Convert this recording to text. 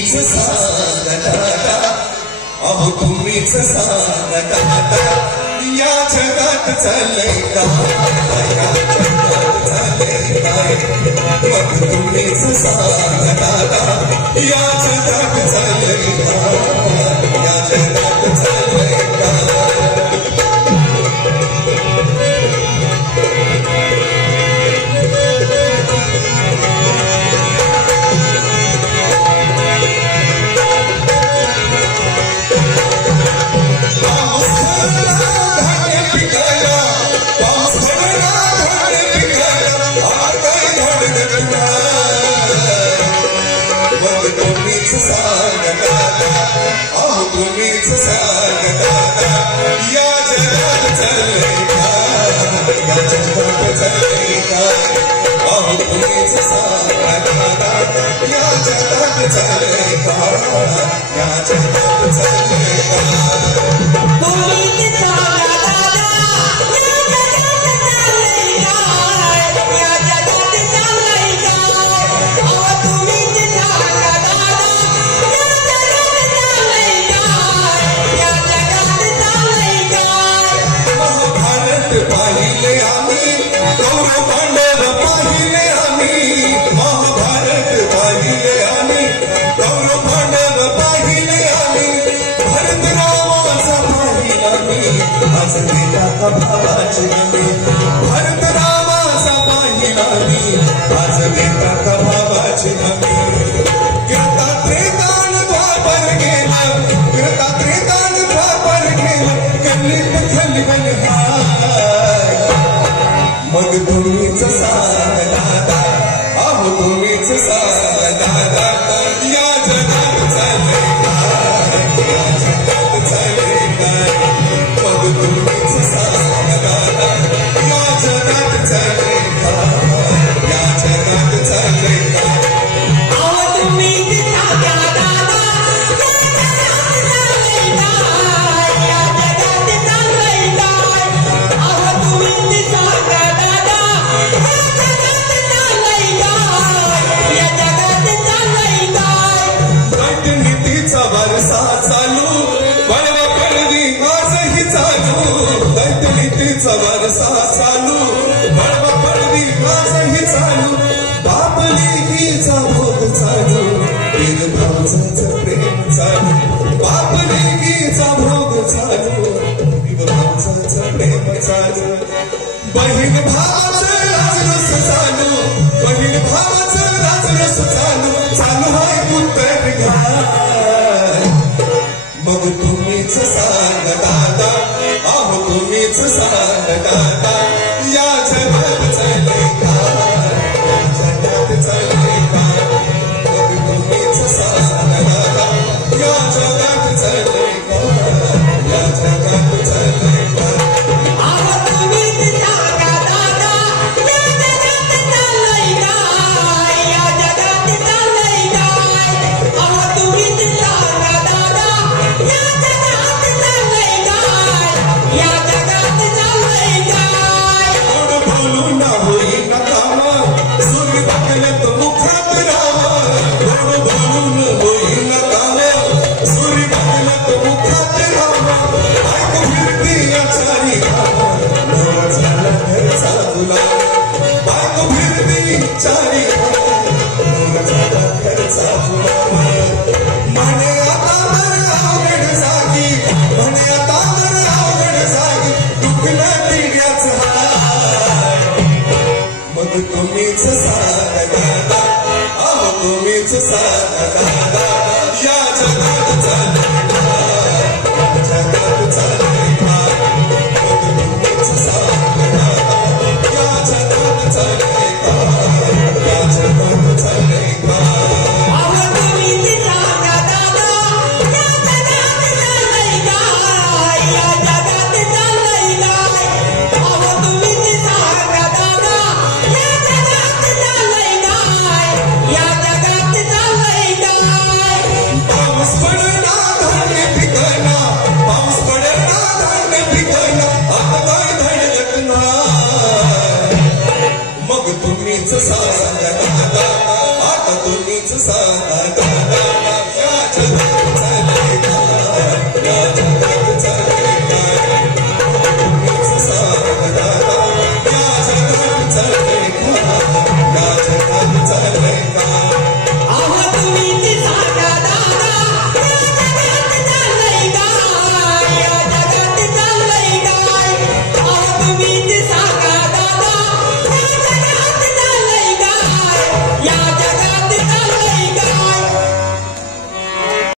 तुम्हीच सांगा अहो तुम्हीच सांगा या जगात चाललंय काय या जगात चाललंय काय मग तुम्हीच सांगा या जगात चाललंय काय या जगात चाललंय काय तुम्हीच सांगा या जगात चाललंय काय या जगात चाललंय काय अहो तुम्हीच सांगा या जगात चाललंय काय या जगात चाललंय काय तुम्हीच सांगा पाहिले आम्ही कौरव पांडव पाहिले आम्ही महाभारत पाहिले आम्ही कौरव पांडव पाहिले आम्ही भरत रामाचा पाहिला मी आज देता का भावाची आम्ही भरत रामाचा पाहिला मी आज देता का भावाची आम्ही कीर्ता त्रेतान द्वापर गेला कीर्ता त्रेतान द्वापर गेला कल्लीत खलबल मग तुम्हीच सांगा अहो तुम्हीच सांगा या जगात चाललंय काय या जगात चाललंय काय मग तुम्हीच सांगा या जगात चाललंय काय या जगात चाललंय काय अहो तुम्हीच सांगा वरसा चालू बळवा पडवी आजही चालू बापलेकीचा भोग चालू पीर भाऊचं प्रेम चालू बापलेकीचा भोग चालू पीर भाऊचं प्रेम चालू बहीण भावाचं राजरस चालू बहीण भावाचं राजरस चालू चालू आहे उत्तर घ्या मग तुम्हीच सांगा दादा अहो तुम्हीच सांगा या जगात चाललंय काय या जगात चाललंय काय मग तुम्हीच सांगा या जगात चाललंय काय या जगात चाललंय काय अहो तुम्हीच सांगा दादा या जगात चाललंय काय या जगात चाललंय काय अहो तुम्हीच सांगा दादा या जगात चाललंय काय या जगात चाललंय काय गोड बोलून होईना काम सूर्य बघलत मुखात राम गोड बोलून होईना काम सूर्य बघलत मुखात राम बायको फिरती आचारी नव झाला घरचा गुलाम बायको फिरती चारी नव झाला घरचा गुलाम म्हणे आता तर अवघड जागी म्हणे आता तर अवघड जागी दुखलं पिढ्याच हाय मग तुम्हीच सांगा अहो तुम्हीच सांगा या जगात चाललंय काय या जगात चाललंय काय मग तुम्हीच सांगा या जगात चाललंय काय या जगात चाललंय काय अहो तुम्हीच सांगा दादा या जगात चाललंय काय या जगात चाललंय काय अहो तुम्हीच सांगा दादा या जगात चाललंय काय या जगात चाललंय काय पाऊस पडना धान्य पिकना पाऊस पडना धान्य पिकना आता काय धडकत नाही मग तुम्हीच सांगा आता तुम्हीच सांगा जगात